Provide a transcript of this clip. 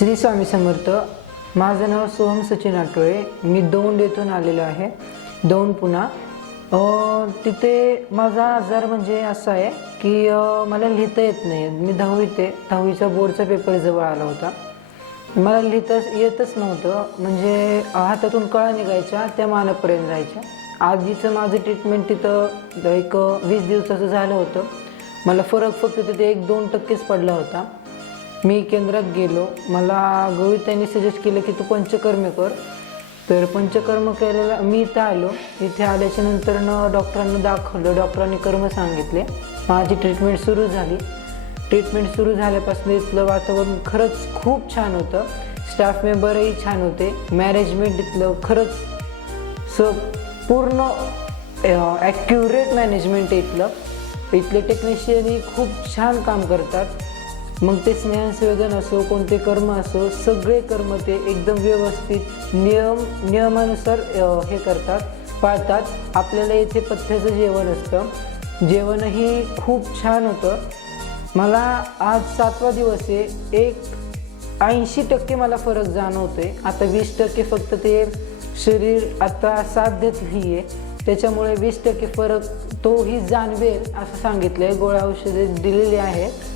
श्री स्वामी समर्थ। माझं नाव सोहम सचिन आटोळे। मी दौंड येथून आलेलो आहे, दौंड पुणा। तिथे माझा आजार म्हणजे असा आहे की मला लिहिता येत नाही। मी 10वीचा बोर्डचा पेपर जवळ आला होता। मला लिहिता येतच नव्हतं, म्हणजे हातातून कळा निघायच्या त्या मानेपर्यंत जायच्या। आधीचं माझं ट्रीटमेंट तिथं एक 20 दिवसाचं झालं होतं। मला फरक फक्त तिथे 1-2% पडला होता। मी केंद्रात गेलो, मला त्यांनी सजेस्ट केलं की तू पंचकर्म कर। तर पंचकर्म केलेला मी इथं आलो। इथे आल्याच्या नंतर डॉक्टरांना दाखवलं, डॉक्टरांनी कर्म सांगितले। माझी ट्रीटमेंट सुरू झाली। ट्रीटमेंट सुरू झाल्यापासून इथलं वातावरण खरंच खूप छान होतं। स्टाफ मेंबरही छान होते। मॅनेजमेंट इथलं खरंच पूर्ण ॲक्युरेट मॅनेजमेंट इथले टेक्निशियनही खूप छान काम करतात। मग ते स्नेहसंवेदन असो, कोणते कर्म असो, सगळे कर्म ते एकदम व्यवस्थित नियमानुसार हे करतात, पाळतात। आपल्याला इथे पथ्याचं जेवण असतं, जेवणही खूप छान होतं। मला आज 7वा दिवस आहे। 80% मला फरक जाणवतोय। आता 20% फक्त ते शरीर आता साथ देत नाही आहे, त्याच्यामुळे 20% फरक तोही जाणवेल असं सांगितलं आहे। गोळ्या औषधे दिलेली आहेत।